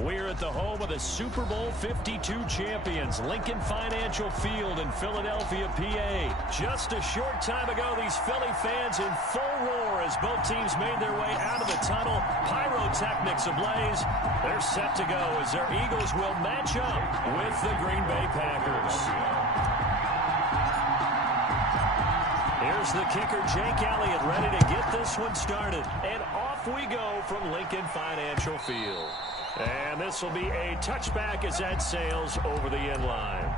We're at the home of the Super Bowl 52 champions, Lincoln Financial Field in Philadelphia, PA. Just a short time ago, these Philly fans in full roar as both teams made their way out of the tunnel. Pyrotechnics ablaze. They're set to go as their Eagles will match up with the Green Bay Packers. Here's the kicker, Jake Elliott, ready to get this one started. And off we go from Lincoln Financial Field. And this will be a touchback as that sails over the end line.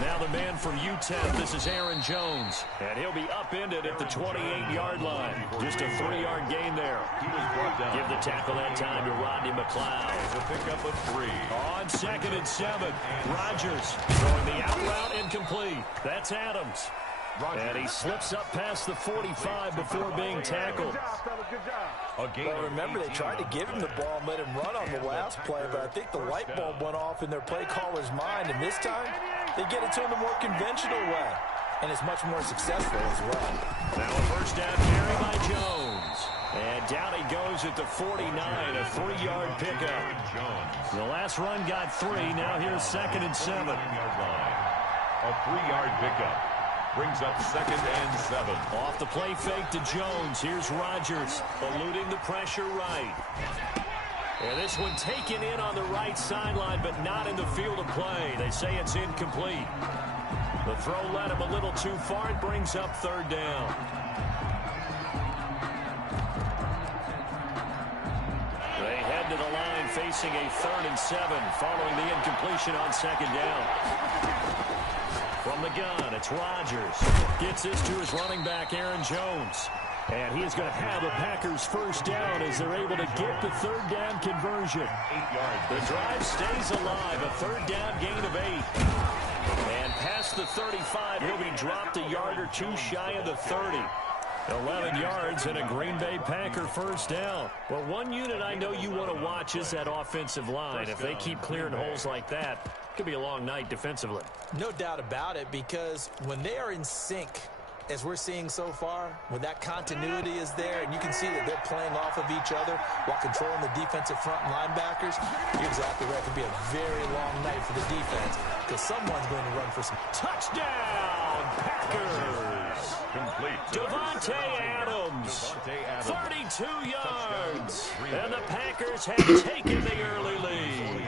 Now the man from UTEP, this is Aaron Jones, and he'll be upended at the 28-yard line. Just a 3-yard gain there. Give the tackle that time to Rodney McLeod. A pickup of 3. On 2nd and 7, Rodgers throwing the out route incomplete. That's Adams. And he slips up past the 45 before being tackled. Well, remember, they tried to give him the ball and let him run on the last play, but I think the light bulb went off in their play caller's mind, and this time they get it to him the more conventional way, and it's much more successful as well. Now a first down carry by Jones. And down he goes at the 49, a 3-yard pickup. The last run got 3, now here's 2nd and 7. A 3-yard pickup. Brings up 2nd and 7. Off the play fake to Jones. Here's Rodgers eluding the pressure right. And this one taken in on the right sideline, but not in the field of play. They say it's incomplete. The throw led him a little too far. It brings up 3rd down. They head to the line facing a 3rd and 7 following the incompletion on 2nd down. From the gun, it's Rodgers. Gets this to his running back, Aaron Jones. And he is going to have a Packers first down as they're able to get the 3rd down conversion. 8 yards. The drive stays alive, a 3rd down gain of 8. And past the 35, he'll be dropped a yard or 2 shy of the 30. 11 yards and a Green Bay Packer first down. Well, one unit I know you want to watch is that offensive line. If they keep clearing holes like that, it could be a long night defensively. No doubt about it, because when they are in sync, as we're seeing so far, when that continuity is there and you can see that they're playing off of each other while controlling the defensive front linebackers, you're exactly right. It could be a very long night for the defense because someone's going to run for some. Touchdown, Packers! Complete. Devontae Adams, 32 yards, and the Packers have taken the early lead.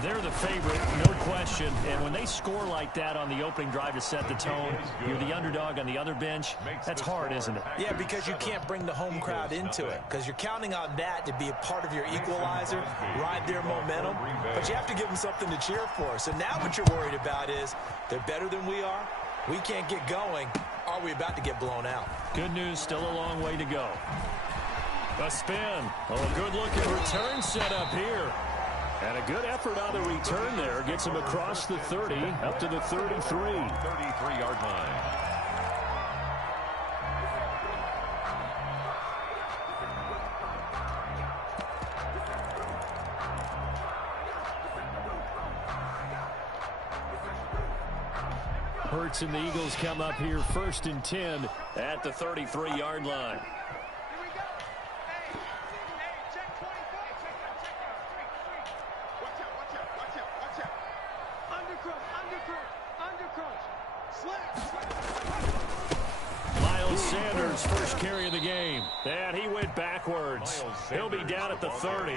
They're the favorite, no question, and when they score like that on the opening drive to set the tone, you're the underdog on the other bench. That's hard, isn't it? Yeah, because you can't bring the home crowd into it, because you're counting on that to be a part of your equalizer, ride their momentum, but you have to give them something to cheer for. So now what you're worried about is they're better than we are. We can't get going. Are we about to get blown out? Good news, still a long way to go. A spin. Oh, a good-looking return set up here. And a good effort on the return there. Gets him across the 30, up to the 33. 33-yard line. Hurts and the Eagles come up here 1st and 10 at the 33-yard line. Miles Sanders, first carry of the game. And he went backwards. He'll be down at the 30.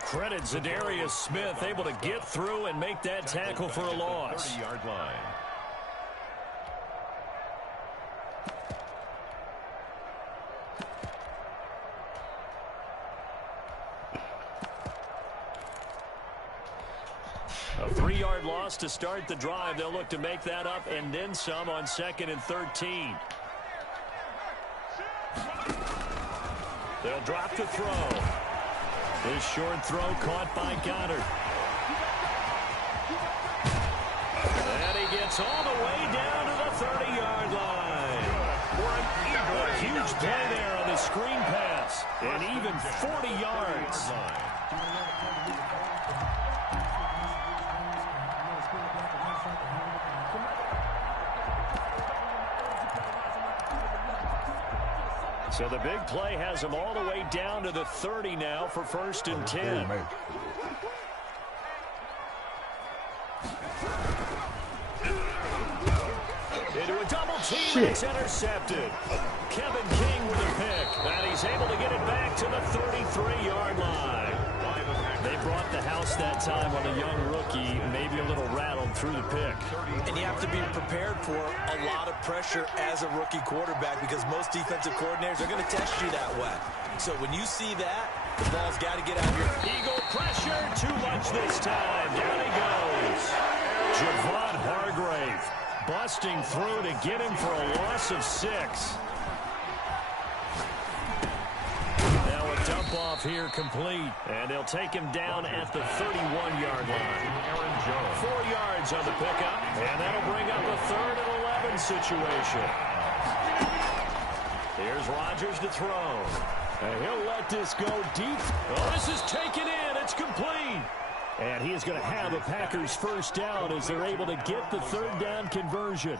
Credit Zadarius Smith, able to get through and make that tackle for a loss. 30-yard line. A 3-yard loss to start the drive. They'll look to make that up and then some on 2nd and 13. They'll drop the throw. This short throw caught by Goddard. And he It's all the way down to the 30-yard line. A huge play there on the screen pass. And even 40 yards. So the big play has him all the way down to the 30 now for 1st and 10. Into a double team, it's intercepted. Kevin King with a pick, and he's able to get it back to the 33-yard line. They brought the house that time on a young rookie, maybe a little rattled through the pick. And you have to be prepared for a lot of pressure as a rookie quarterback because most defensive coordinators are going to test you that way. So when you see that, the ball's got to get out of your... Eagle pressure, too much this time. Down he goes. Javon Hargrave busting through to get him for a loss of 6. Dump off here complete, and they'll take him down at the 31-yard line. 4 yards on the pickup, and that'll bring up a 3rd and 11 situation. Here's Rodgers to throw, and he'll let this go deep. Oh, this is taken in. It's complete. And he is going to have a Packers first down as they're able to get the 3rd down conversion.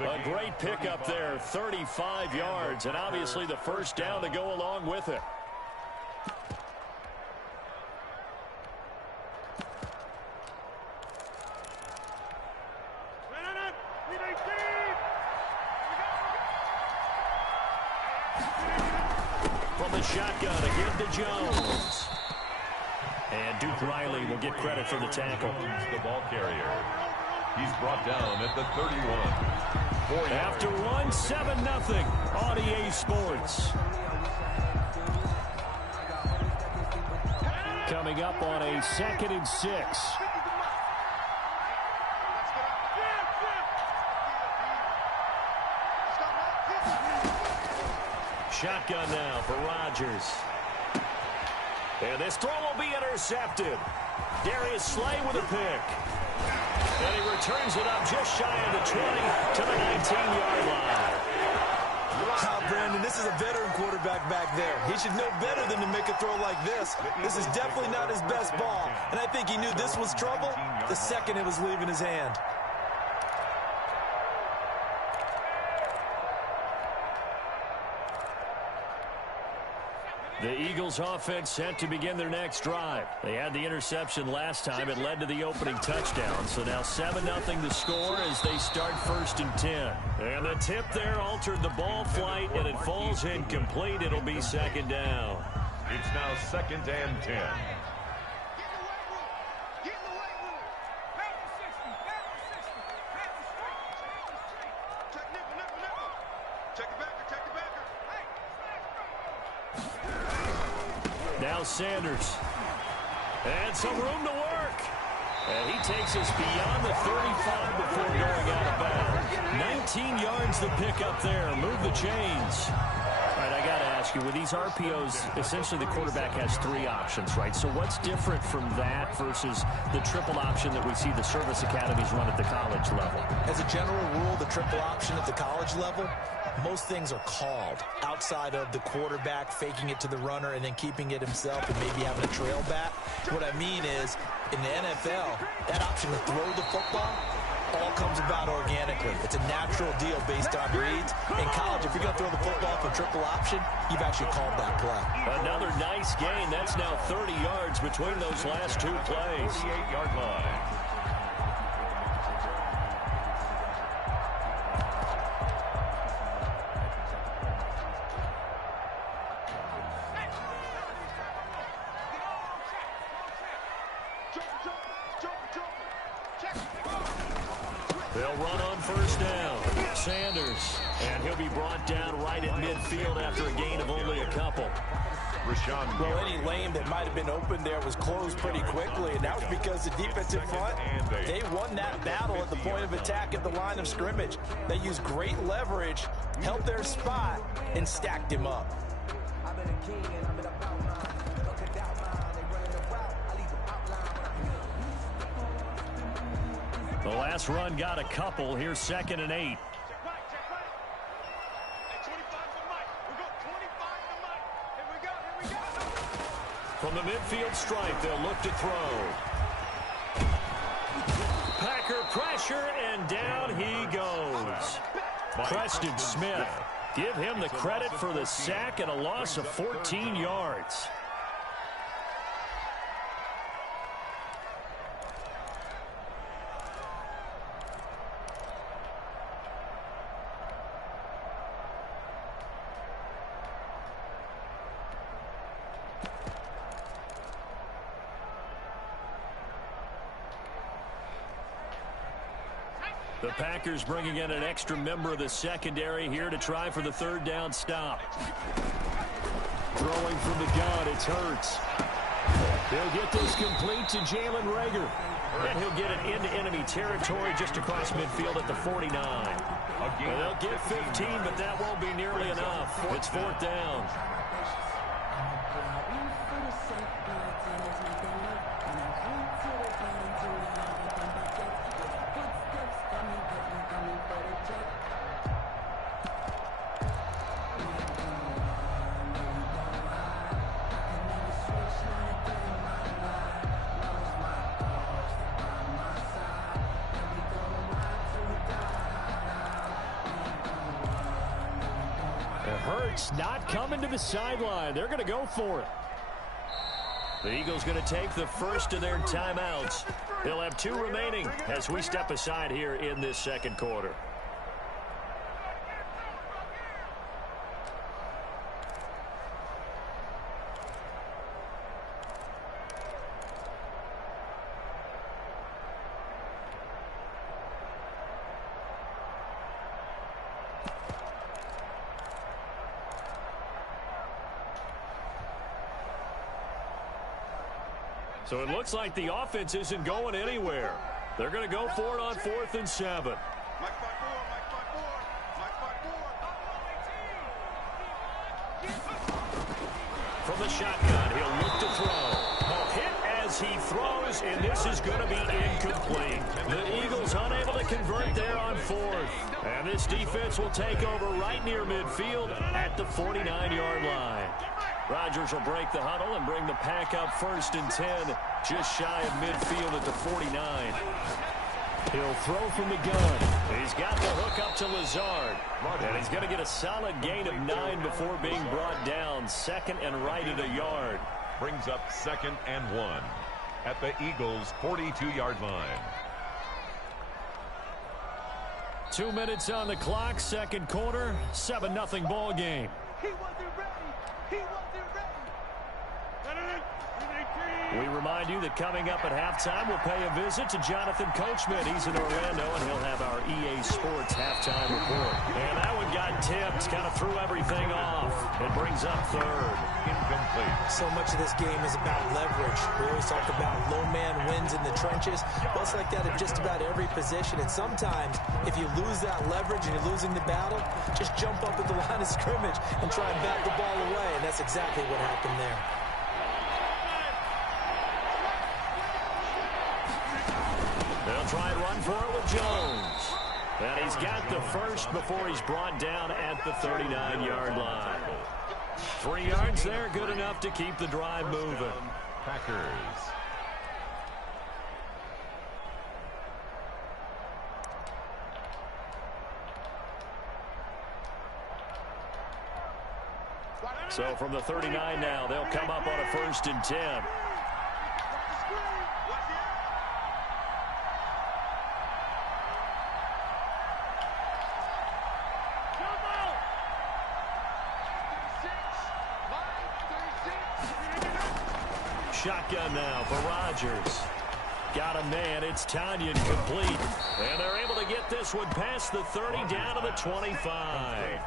A great pickup there, 35 yards, and obviously the first down to go along with it. From the shotgun again to Jones. And Duke Riley will get credit for the tackle. The ball carrier. He's brought down at the 31. After one, 7-0 on EA Sports. Coming up on a 2nd and 6. Shotgun now for Rodgers. And this throw will be intercepted. Darius Slay with a pick. And he returns it up just shy of the 20 to the 19-yard line. Brandon, this is a veteran quarterback back there. He should know better than to make a throw like this. This is definitely not his best ball. And I think he knew this was trouble the second it was leaving his hand. The Eagles offense set to begin their next drive. They had the interception last time. It led to the opening touchdown. So now 7-0 to score as they start 1st and 10. And the tip there altered the ball flight, and it falls incomplete. It'll be 2nd down. It's now 2nd and 10. Now Sanders. And some room to work. And he takes us beyond the 35 before going out of bounds. 19 yards to pick up there. Move the chains. All right, I got to ask you, with these RPOs, essentially the quarterback has 3 options, right? So what's different from that versus the triple option that we see the service academies run at the college level? As a general rule, the triple option at the college level, most things are called outside of the quarterback faking it to the runner and then keeping it himself and maybe having a trail back. What I mean is, in the NFL, that option to throw the football all comes about organically. It's a natural deal based on reads. In college, if you're going to throw the football for triple option, you've actually called that play. Another nice gain. That's now 30 yards between those last 2 plays. 48-yard line. They'll run on 1st down. Sanders. And he'll be brought down right at midfield after a gain of only a couple. Well, any lane that might have been open there was closed pretty quickly, and that was because the defensive front, they won that battle at the point of attack at the line of scrimmage. They used great leverage, held their spot, and stacked him up. The last run got a couple. Here's 2nd and 8. From the midfield stripe, they'll look to throw. Packer pressure, and down he goes. Preston Smith. Give him the credit for the sack and a loss of 14 yards. The Packers bringing in an extra member of the secondary here to try for the 3rd down stop. Throwing from the gun, it's Hurts. He'll get this complete to Jalen Reagor. And he'll get it into enemy territory just across midfield at the 49. They'll get 15, but that won't be nearly enough. It's 4th down. Hurts not coming to the sideline. They're going to go for it. The Eagles going to take the first of their timeouts. They'll have 2 remaining as we step aside here in this 2nd quarter. So it looks like the offense isn't going anywhere. They're going to go for it on 4th and 7. From the shotgun, he'll look to throw. Hit as he throws, and this is going to be incomplete. The Eagles unable to convert there on 4th. And this defense will take over right near midfield at the 49-yard line. Rodgers will break the huddle and bring the pack up 1st and 10, just shy of midfield at the 49. He'll throw from the gun. He's got the hook up to Lazard. And he's going to get a solid gain of 9 before being brought down. 2nd and right at a yard. Brings up 2nd and 1 at the Eagles' 42-yard line. 2 minutes on the clock, 2nd quarter, 7-0 ball game. He wasn't ready. He wasn't ready. We remind you that coming up at halftime, we'll pay a visit to Jonathan Coachman. He's in Orlando, and he'll have our EA Sports halftime report. And that one got tipped, kind of threw everything off. It brings up 3rd. Incomplete. So much of this game is about leverage. We always talk about low man wins in the trenches. Well, it's like that at just about every position. And sometimes, if you lose that leverage and you're losing the battle, just jump up at the line of scrimmage and try and bat the ball away. And that's exactly what happened there. They'll try and run for it with Jones. And he's got the first before he's brought down at the 39-yard line. 3 yards there, good enough to keep the drive moving. Packers. So from the 39 now, they'll come up on a 1st and 10. Shotgun now for Rodgers. Got a man. It's Tanyan complete. And they're able to get this one past the 30 down to the 25.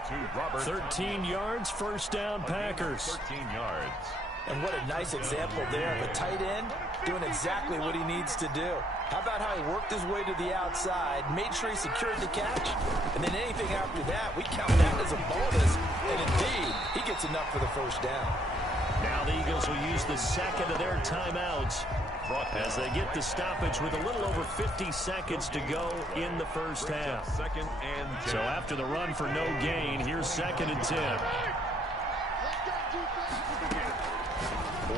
13 yards, 1st down Packers. 13 yards. And what a nice example there of a tight end doing exactly what he needs to do. How about how he worked his way to the outside, made sure he secured the catch, and then anything after that, we count that as a bonus. And indeed, he gets enough for the 1st down. Now the Eagles will use the second of their timeouts as they get the stoppage with a little over 50 seconds to go in the first half. So after the run for no gain, here's 2nd and 10.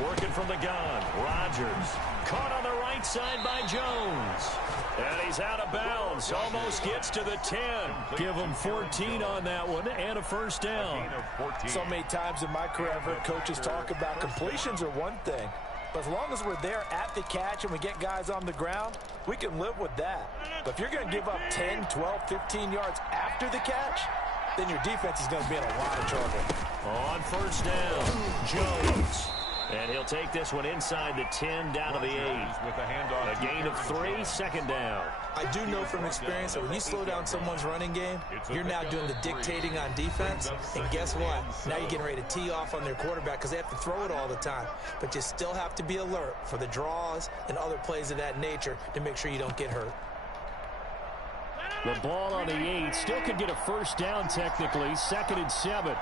Working from the gun, Rodgers. Caught on the right side by Jones. And he's out of bounds. Almost gets to the 10. Give him 14 on that one and a first down. So many times in my career, I've heard coaches talk about completions are one thing. But as long as we're there at the catch and we get guys on the ground, we can live with that. But if you're going to give up 10, 12, 15 yards after the catch, then your defense is going to be in a lot of trouble. On first down, Jones. And he'll take this one inside the 10 down to the 8. A gain of 3, 2nd down. I do know from experience that when you slow down someone's running game, you're now doing the dictating on defense. And guess what? Now you're getting ready to tee off on their quarterback because they have to throw it all the time. But you still have to be alert for the draws and other plays of that nature to make sure you don't get hurt. The ball on the 8 still could get a first down technically. 2nd and 7.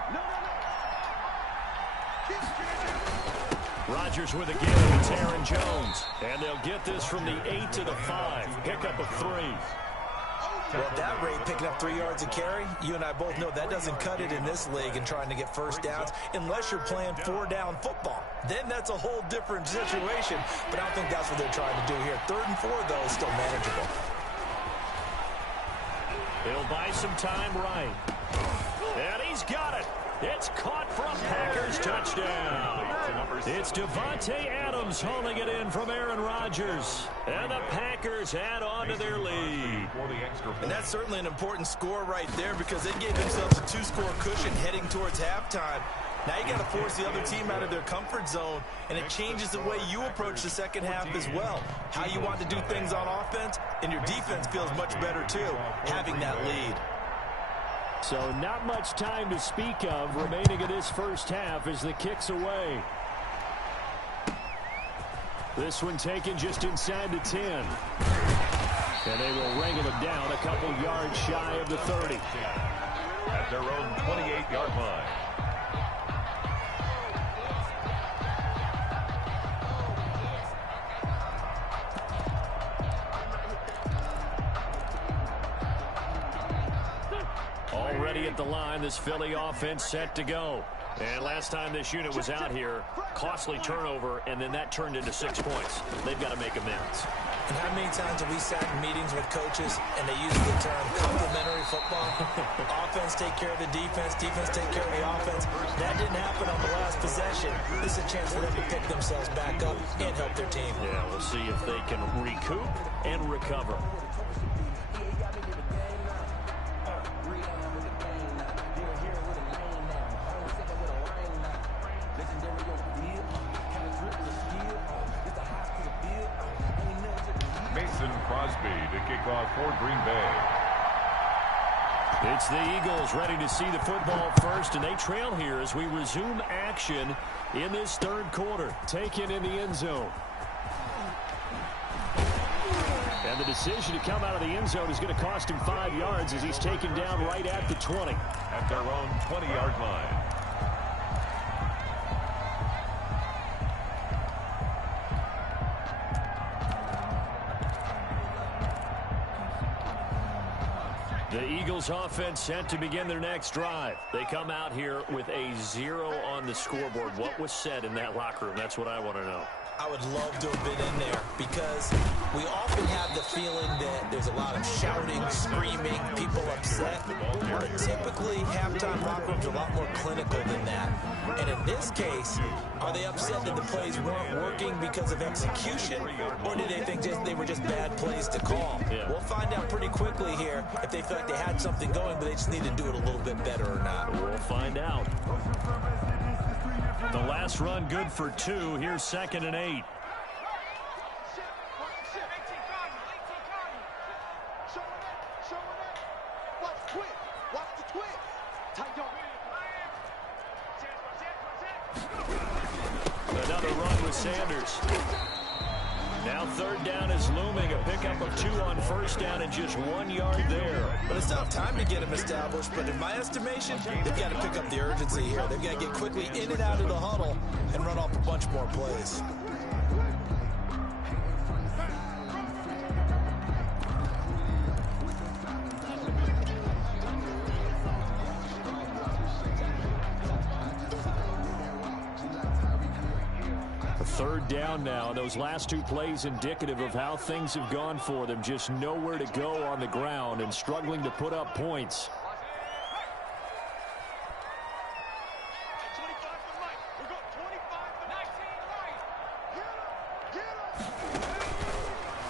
Rodgers with a give. It's Aaron Jones. And they'll get this from the 8 to the 5. Pickup of 3. Well, at that rate, picking up 3 yards a carry, you and I both know that doesn't cut it in this league and trying to get first downs unless you're playing 4-down football. Then that's a whole different situation. But I don't think that's what they're trying to do here. 3rd and 4, though, is still manageable. He'll buy some time right. And he's got it. It's caught for a Packers touchdown. It's Devontae Adams hauling it in from Aaron Rodgers. And the Packers add on to their lead. And that's certainly an important score right there because they gave themselves a 2-score cushion heading towards halftime. Now you got to force the other team out of their comfort zone, and it changes the way you approach the second half as well. How you want to do things on offense, and your defense feels much better too, having that lead. So not much time to speak of remaining in this first half as the kick's away. This one taken just inside the 10. And they will wrangle it down a couple yards shy of the 30. At their own 28-yard line. Already at the line, this Philly offense set to go. And last time this unit was out here, costly turnover, and then that turned into 6 points. They've got to make amends. And how many times have we sat in meetings with coaches and they use the term complementary football? Offense take care of the defense, defense take care of the offense. That didn't happen on the last possession. This is a chance for them to pick themselves back up and help their team. Yeah, we'll see if they can recoup and recover. Crosby to kick off for Green Bay. It's the Eagles ready to see the football first, and they trail here as we resume action in this 3rd quarter. Taken in the end zone. And the decision to come out of the end zone is going to cost him 5 yards as he's taken down right at the 20. At their own 20-yard line. The Eagles offense set to begin their next drive. They come out here with a 0 on the scoreboard. What was said in that locker room? That's what I want to know. I would love to have been in there because we often have the feeling that there's a lot of shouting, screaming, people upset. But typically, halftime locker rooms are a lot more clinical than that. And in this case, are they upset that the plays weren't working because of execution? Or do they think they were just bad plays to call? Yeah. We'll find out pretty quickly here if they feel like they had something going, but they just need to do it a little bit better or not. We'll find out. The last run good for 2. Here's 2nd and 8. Another run with Sanders. Now third down is looming. A pickup of 2 on first down and just 1 yard there. But it's not time to get them established, but in my estimation, they've got to pick up the urgency here. They've got to get quickly in and out of the huddle and run off a bunch more plays. Third down now. Those last 2 plays indicative of how things have gone for them. Just nowhere to go on the ground and struggling to put up points.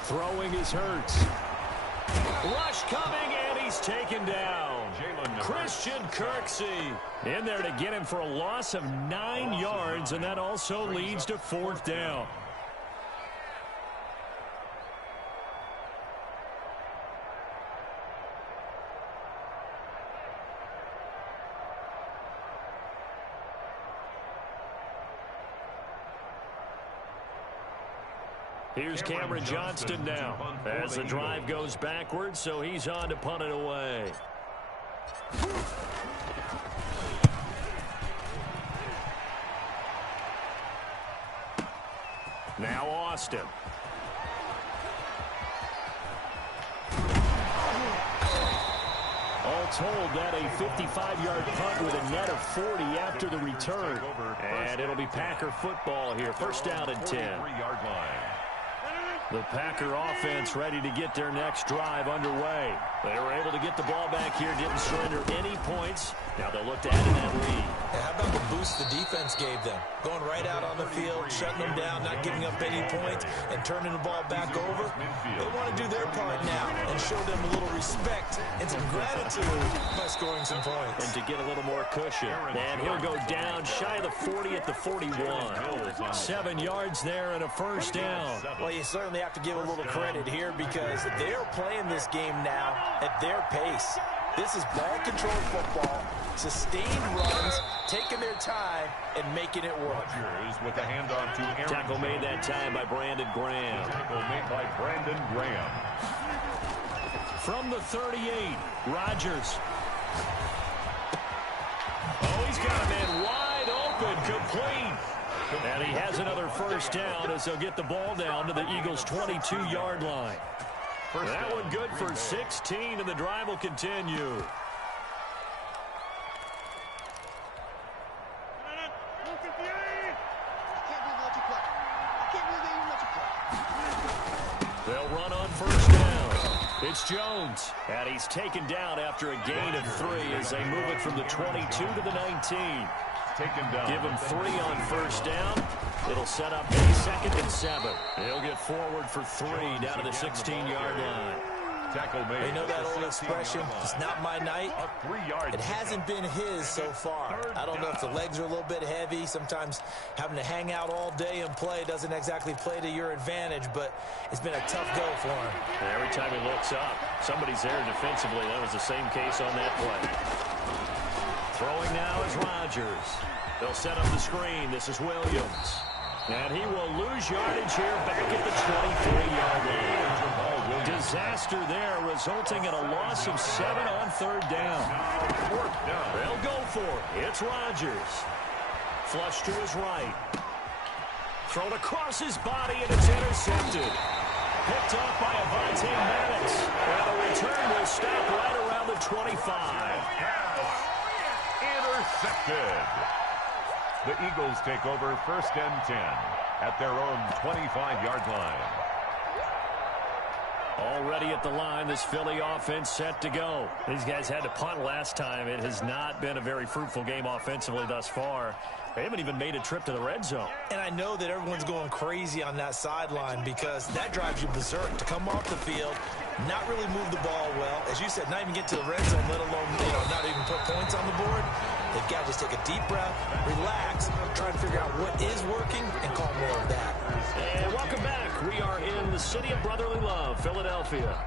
Throwing is Hurts. Rush coming, and he's taken down. Christian Kirksey in there to get him for a loss of 9 yards, and that also leads to 4th down. Here's Cameron Johnston now as the drive goes backwards, so he's on to punt it away. Now Austin. All told, that a 55-yard punt with a net of 40 after the return. And it'll be Packer football here. First down and 10. The Packer offense ready to get their next drive underway. They were able to get the ball back here, didn't surrender any points. Now they'll look to add to that lead. And how about the boost the defense gave them? Going right out on the field, shutting them down, not giving up any points, and turning the ball back over. They want to do their part now and show them a little respect and some gratitude by scoring some points. And to get a little more cushion. And he'll go down shy of the 40 at the 41. 7 yards there and a first down. Well, you certainly have to give a little credit here because they're playing this game now at their pace. This is ball-controlled football, sustained runs, taking their time, and making it work. With the handoff to Aaron. Tackle made that time by Brandon Graham. Tackle made by Brandon Graham. From the 38, Rodgers. Oh, he's got a man wide open, complete. And he has another first down as they'll get the ball down to the Eagles' 22-yard line. That one good for 16, and the drive will continue. They'll run on first down. It's Jones, and he's taken down after a gain of 3 as they move it from the 22 to the 19. Give him 3 on first down. It'll set up a 2nd and 7. He'll get forward for 3 down to the 16-yard line. They know that old expression, it's not my night. It hasn't been his so far. I don't know if the legs are a little bit heavy. Sometimes having to hang out all day and play doesn't exactly play to your advantage, but it's been a tough go for him. And every time he looks up, somebody's there defensively. That was the same case on that play. Throwing now is Rodgers. They'll set up the screen. This is Williams. And he will lose yardage here back at the 23-yard line. Disaster there, resulting in a loss of 7 on third down. They'll go for it. It's Rodgers. Flush to his right. Thrown across his body, and it's intercepted. Picked off by Avonte Maddox. And the return will stop right around the 25. Intercepted. The Eagles take over 1st and 10 at their own 25-yard line. Already at the line, this Philly offense set to go. These guys had to punt last time. It has not been a very fruitful game offensively thus far. They haven't even made a trip to the red zone. And I know that everyone's going crazy on that sideline because that drives you berserk to come off the field, not really move the ball well. As you said, not even get to the red zone, let alone, not even put points on the board. They've got to just take a deep breath, relax, try to figure out what is working, and call more of that. And welcome back. We are in the city of brotherly love, Philadelphia.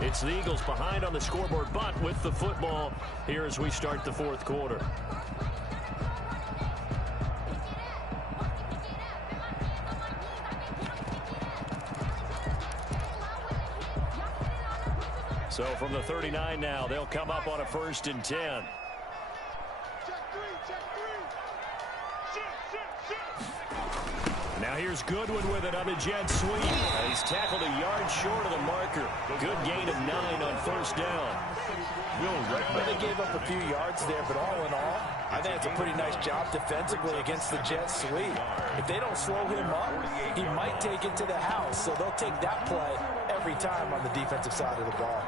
It's the Eagles behind on the scoreboard, but with the football here as we start the 4th quarter. So from the 39 now, they'll come up on a 1st and 10. Check three, check three. Shoot. Now here's Goodwin with it on the jet sweep. He's tackled a yard short of the marker. Good gain of 9 on 1st down. They gave up a few yards there, but all in all, I think it's a pretty nice job defensively against the jet sweep. If they don't slow him up, he might take it to the house, so they'll take that play every time on the defensive side of the ball.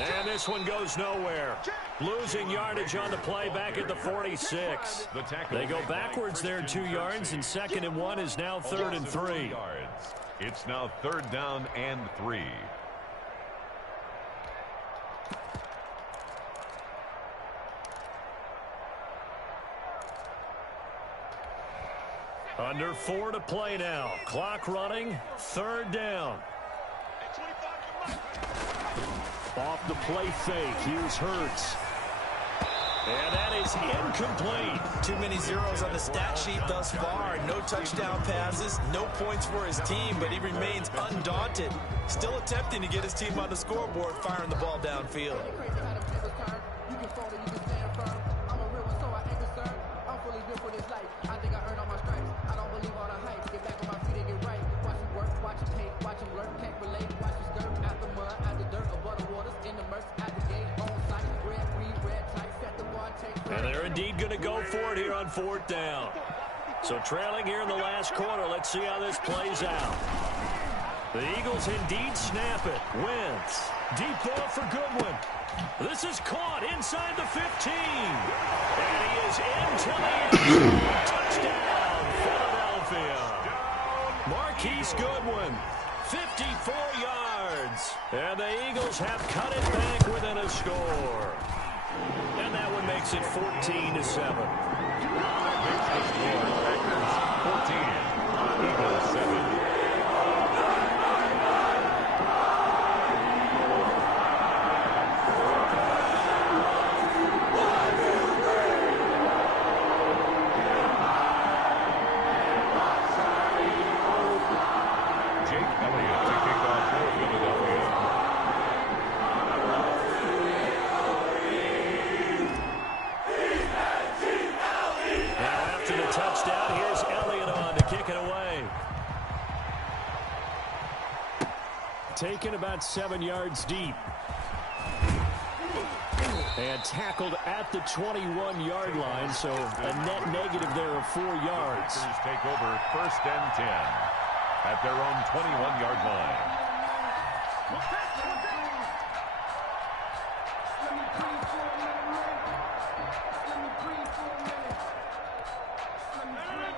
And this one goes nowhere. Losing yardage on the play back at the 46. They go backwards there 2 yards, and 2nd and 1 is now 3rd and 3. It's now 3rd down and 3. Under 4 to play now. Clock running. 3rd down. Off the play fake. Here's Hurts. And that is incomplete. Too many zeros on the stat sheet thus far. No touchdown passes, no points for his team, but he remains undaunted. Still attempting to get his team on the scoreboard, firing the ball downfield. And they're indeed going to go for it here on 4th down. So trailing here in the last quarter. Let's see how this plays out. The Eagles indeed snap it. Wentz. Deep ball for Goodwin. This is caught inside the 15. And he is into the touchdown, Philadelphia. Marquise Goodwin, 54 yards. And the Eagles have cut it back within a score. And that one makes it 14-7. 14, Eagles 7. Taken about 7 yards deep. And tackled at the 21-yard line, so a net negative there of 4 yards. Take over 1st and 10 at their own 21-yard line.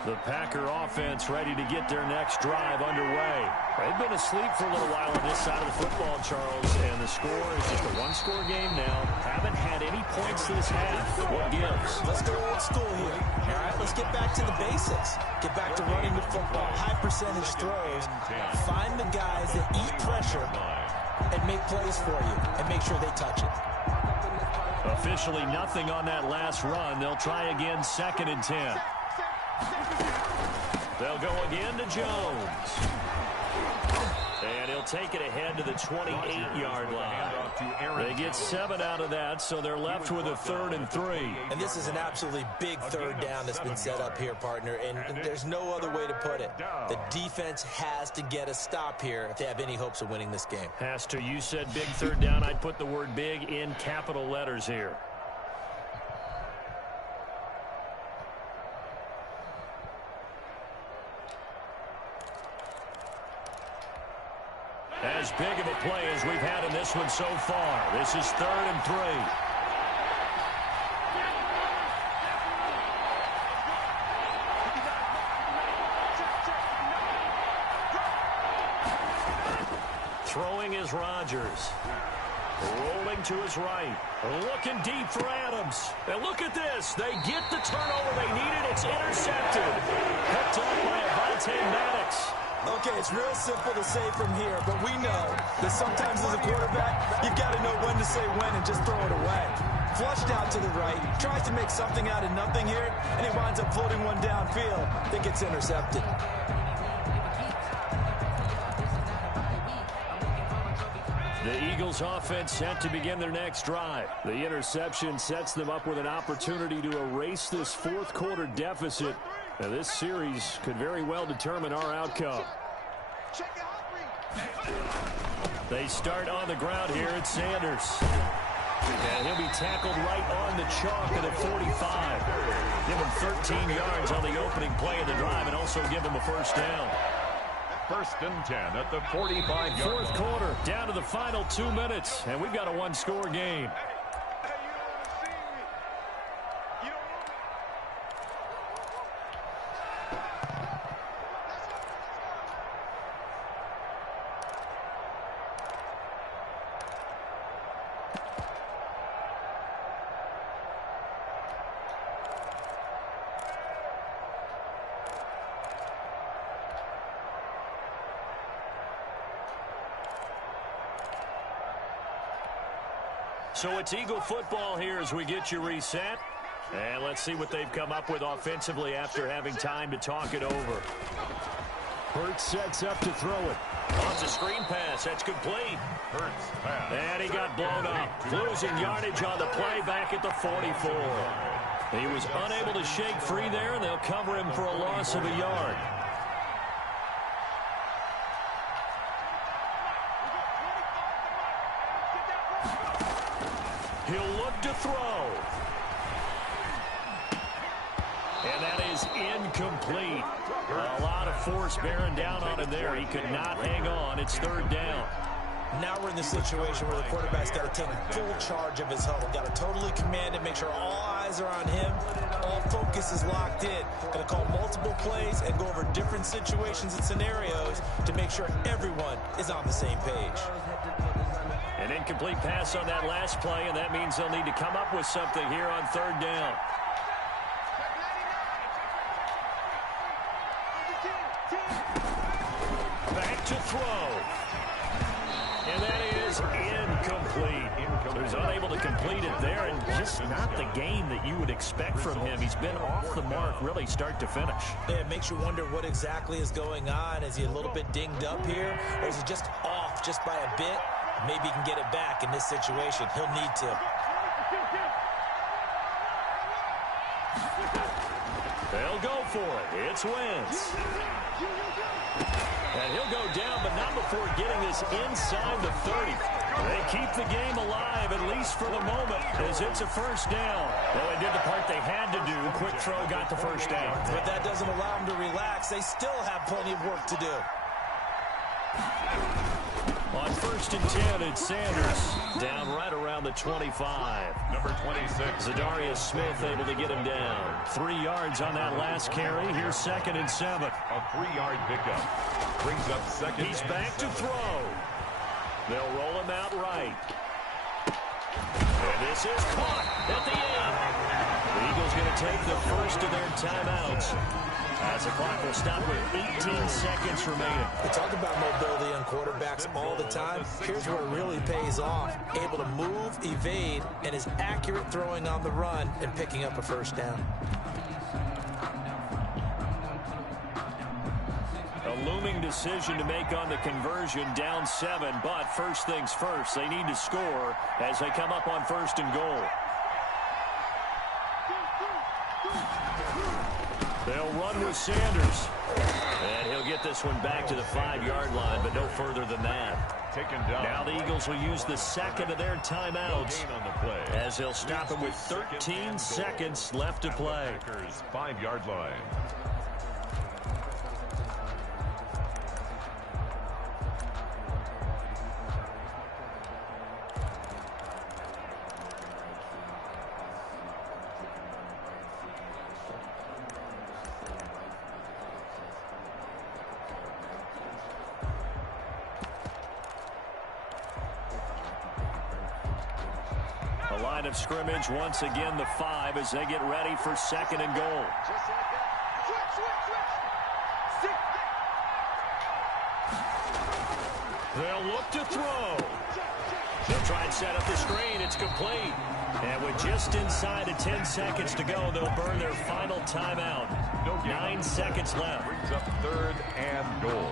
The Packer offense ready to get their next drive underway. They've been asleep for a little while on this side of the football, Charles, and the score is just a one-score game now. Haven't had any points this half. What gives? Let's go old school here. All right, let's get back to the basics. Get back to running the football, high percentage throws. Find the guys that eat pressure and make plays for you and make sure they touch it. Officially nothing on that last run. They'll try again 2nd and 10. They'll go again to Jones. And he'll take it ahead to the 28-yard line. They get 7 out of that, so they're left with a 3rd and 3. And this is an absolutely big 3rd down that's been set up here, partner, and there's no other way to put it. The defense has to get a stop here if they have any hopes of winning this game. Has to. You said big 3rd down. I'd put the word big in capital letters here. As big of a play as we've had in this one so far. This is 3rd and 3. Throwing is Rodgers. Rolling to his right. Looking deep for Adams. And look at this. They get the turnover they needed. It's intercepted. Picked up by Avonte Maddox. Okay, it's real simple to say from here, but we know that sometimes as a quarterback, you've got to know when to say when and just throw it away. Flushed out to the right, tries to make something out of nothing here, and he winds up floating one downfield that gets intercepted. The Eagles offense set to begin their next drive. The interception sets them up with an opportunity to erase this fourth quarter deficit. Now, this series could very well determine our outcome. They start on the ground here at Sanders. And he'll be tackled right on the chalk at the 45. Give him 13 yards on the opening play of the drive and also give him a first down. First and 10 at the 45-yard line. Fourth quarter, down to the final 2 minutes, and we've got a one-score game. So it's Eagle football here as we get you reset. And let's see what they've come up with offensively after having time to talk it over. Hurts sets up to throw it. Off the screen pass. That's complete. Hurts pass. And he got blown up. Losing yardage on the play back at the 44. He was unable to shake free there, and they'll cover him for a loss of a yard. He'll look to throw. And that is incomplete. A lot of force bearing down on him there. He could not hang on. It's third down. Now we're in the situation where the quarterback's got to take full charge of his huddle. Got to totally command it, make sure all eyes are on him. All focus is locked in. Going to call multiple plays and go over different situations and scenarios to make sure everyone is on the same page. An incomplete pass on that last play, and that means they'll need to come up with something here on third down. Back to throw. And that is incomplete. He's unable to complete it there, and just not the game that you would expect from him. He's been off the mark really start to finish. Yeah, it makes you wonder what exactly is going on. Is he a little bit dinged up here, or is he just off just by a bit? Maybe he can get it back in this situation. He'll need to. They'll go for it. It's Wentz. And he'll go down, but not before getting this inside the 30. They keep the game alive, at least for the moment, as it's a first down. Well, they did the part they had to do. Quick throw got the first down. But that doesn't allow them to relax. They still have plenty of work to do. On first and 10, it's Sanders down right around the 25. Number 26. Zadarius Smith able to get him down. 3 yards on that last carry. Here's second and 7. A 3-yard pickup. Brings up second. He's back to throw. They'll roll him out right. And this is caught at the end. The Eagles going to take the first of their timeouts, as the clock will stop with 18 seconds remaining. We talk about mobility on quarterbacks all the time. Here's where it really pays off. Able to move, evade, and is accurate throwing on the run and picking up a first down. A looming decision to make on the conversion, down 7, but first things first, they need to score as they come up on first and goal. They'll run with Sanders. And he'll get this one back to the 5-yard line, but no further than that. Taken down. Now the Eagles will use the second of their timeouts On the play. as they'll stop him with 13 seconds left to play. Packers 5-yard line. line of scrimmage. Once again, the 5 as they get ready for 2nd and goal. Just like that. Switch. They'll look to throw. They'll try and set up the screen. It's complete. And with just inside of 10 seconds to go, they'll burn their final timeout. 9 seconds left. Brings up 3rd and goal.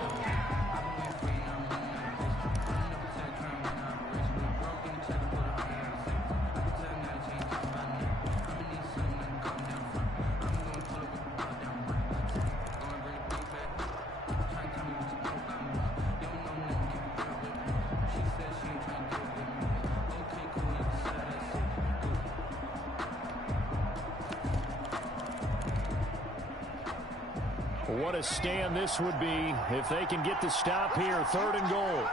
What a stand this would be if they can get the stop here. 3rd and goal.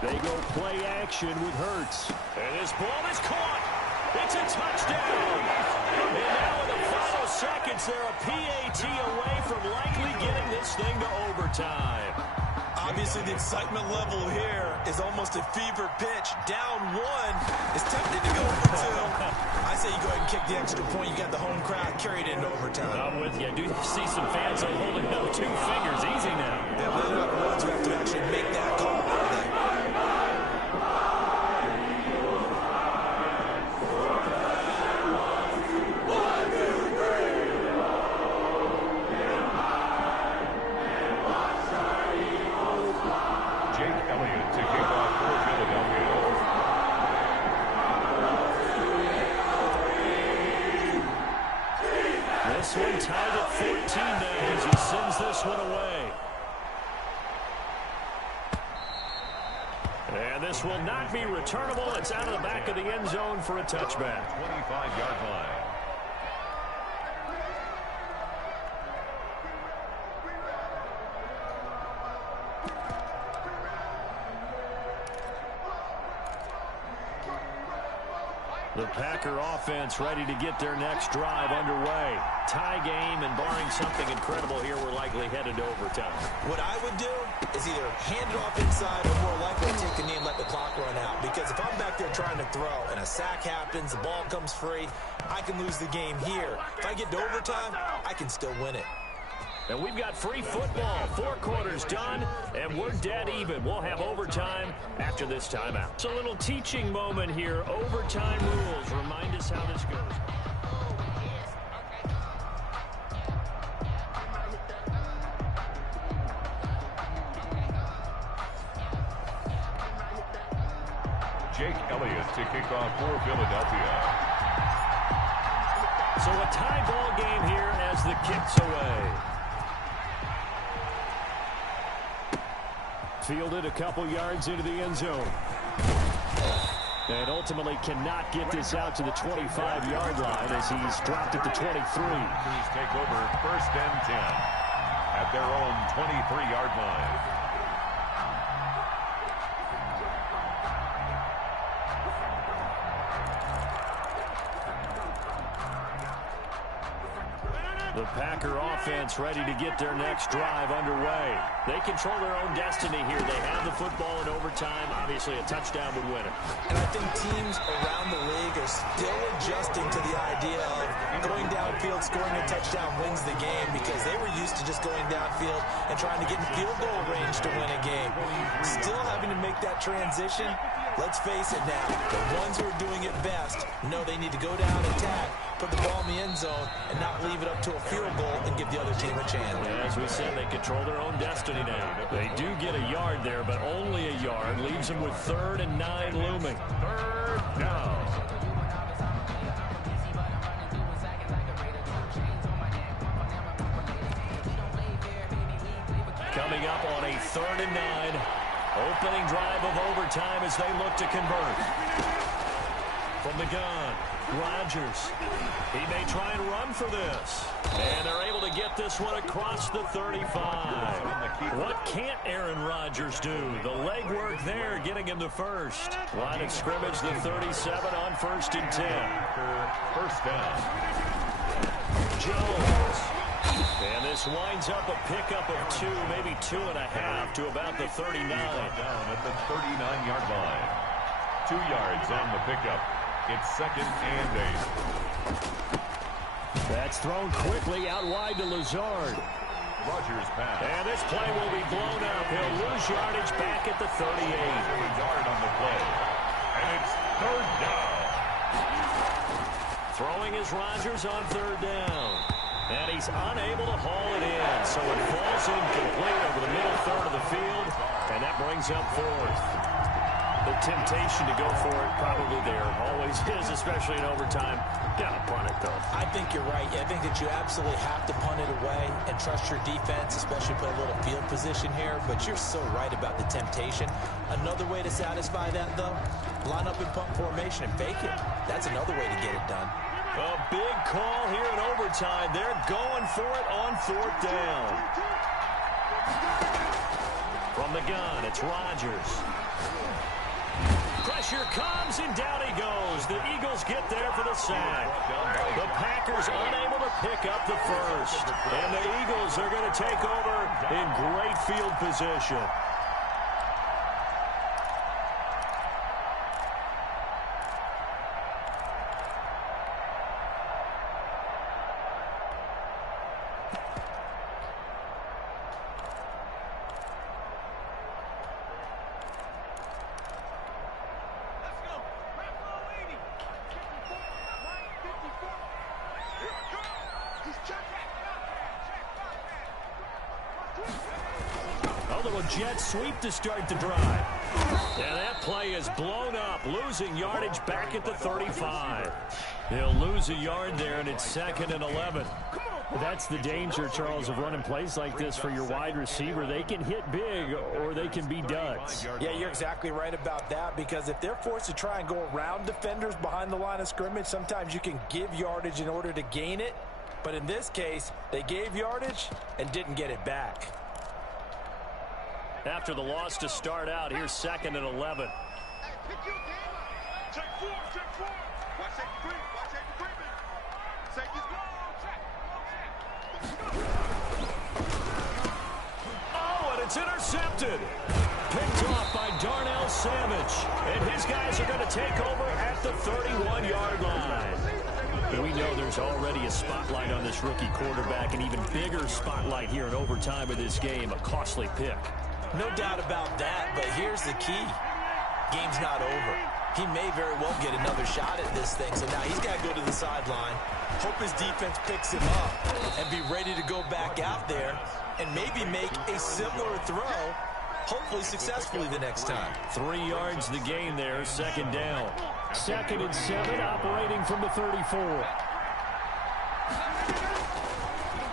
They go play action with Hurts. And this ball is caught. It's a touchdown. And now in the final seconds, they're a PAT away from likely getting this thing to overtime. Obviously, the excitement level here is almost a fever pitch. Down 1 is tempted to go for 2. I say you go ahead and kick the extra point. You got the home crowd carried into overtime. I'm with you. I do see some fans holding up 2 fingers. Easy now. Yeah, they're not the ones who have to actually make that call. This one tied at 14 now as he sends this one away. And this will not be returnable. It's out of the back of the end zone for a touchback. 25-yard line. The Packer offense ready to get their next drive underway. Tie game, and barring something incredible here, we're likely headed to overtime. What I would do is either hand it off inside or more likely take the knee and let the clock run out. Because if I'm back there trying to throw and a sack happens, the ball comes free, I can lose the game here. If I get to overtime, I can still win it. And we've got free football. 4 quarters done, and we're dead even. We'll have overtime after this timeout. It's a little teaching moment here. Overtime rules. Remind us how this goes. Jake Elliott to kick off for Philadelphia. So a tie ball game here as the kick's away. Fielded a couple yards into the end zone. And ultimately cannot get this out to the 25-yard line as he's dropped at the 23. Packers take over 1st and 10 at their own 23-yard line. The Packer offense ready to get their next drive underway. They control their own destiny here. They have the football in overtime. Obviously, a touchdown would win it. And I think teams around the league are still adjusting to the idea of going downfield, scoring a touchdown wins the game, because they were used to just going downfield and trying to get in field goal range to win a game. Still having to make that transition. Let's face it now, the ones who are doing it best know they need to go down, attack, put the ball in the end zone, and not leave it up to a field goal and give the other team a chance. As we said, they control their own destiny now. They do get a yard there, but only a yard. Leaves them with 3rd and 9 looming. 3rd down. Coming up on a 3rd and 9. Opening drive of overtime as they look to convert. From the gun, Rodgers. He may try and run for this. And they're able to get this one across the 35. What can't Aaron Rodgers do? The legwork there getting him the first. Line of scrimmage, the 37 on 1st and 10. 1st down. Jones. And this winds up a pickup of 2, maybe 2.5 to about the 39. Down at the 39-yard line. 2 yards on the pickup. It's 2nd and 8. That's thrown quickly out wide to Lazard. Rodgers pass. And this play will be blown up. He'll lose yardage back at the 38. A yard on the play. And it's 3rd down. Throwing is Rodgers on 3rd down. And he's unable to haul it in. So it falls incomplete over the middle third of the field. And that brings up 4th. The temptation to go for it probably there. Always is, especially in overtime. Gotta punt it, though. I think you're right. I think that you absolutely have to punt it away and trust your defense, especially put a little field position here. But you're so right about the temptation. Another way to satisfy that, though, line up in punt formation and fake it. That's another way to get it done. A big call here in overtime. They're going for it on 4th down. From the gun, it's Rodgers. Pressure comes, and down he goes. The Eagles get there for the sack. The Packers unable to pick up the first. And the Eagles are going to take over in great field position. Jet sweep to start the drive. And that play is blown up, losing yardage back at the 35. They'll lose a yard there, and it's 2nd and 11. That's the danger, Charles, of running plays like this for your wide receiver. They can hit big, or they can be duds. Yeah, you're exactly right about that, because if they're forced to try and go around defenders behind the line of scrimmage, sometimes you can give yardage in order to gain it. But in this case, they gave yardage and didn't get it back. After the loss to start out, here's 2nd and 11. Oh, and it's intercepted. Picked off by Darnell Savage. And his guys are going to take over at the 31-yard line. We know there's already a spotlight on this rookie quarterback, an even bigger spotlight here in overtime of this game. A costly pick. No doubt about that, but here's the key. Game's not over. He may very well get another shot at this thing, so now he's got to go to the sideline, hope his defense picks him up, and be ready to go back out there and maybe make a similar throw, hopefully successfully the next time. 3 yards the gain there, 2nd down. 2nd and 7, operating from the 34.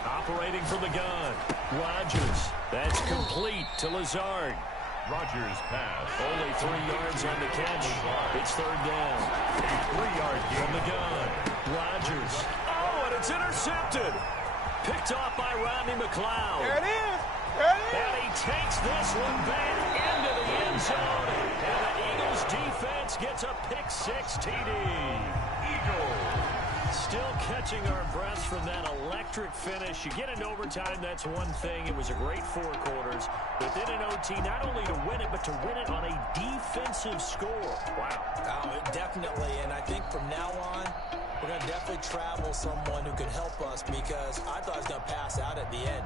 Operating from the gun. Rodgers. That's complete to Lazard. Rodgers pass. Only 3 yards on the catch. It's 3rd down. A 3-yard gain from the gun. Rodgers. Oh, and it's intercepted. Picked off by Rodney McLeod. There it is. There it is. And he takes this one back into the end zone. And the Eagles defense gets a pick-6 TD. Eagles. Still catching our breaths from that electric finish. You get into overtime, that's one thing. It was a great 4 quarters. But then in OT, not only to win it, but to win it on a defensive score. Wow. Oh, definitely. And I think from now on, we're going to definitely travel someone who can help us, because I thought I was going to pass out at the end.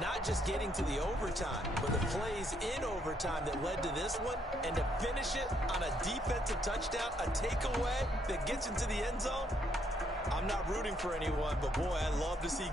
Not just getting to the overtime, but the plays in overtime that led to this one, and to finish it on a defensive touchdown, a takeaway that gets into the end zone. I'm not rooting for anyone, but boy, I'd love to see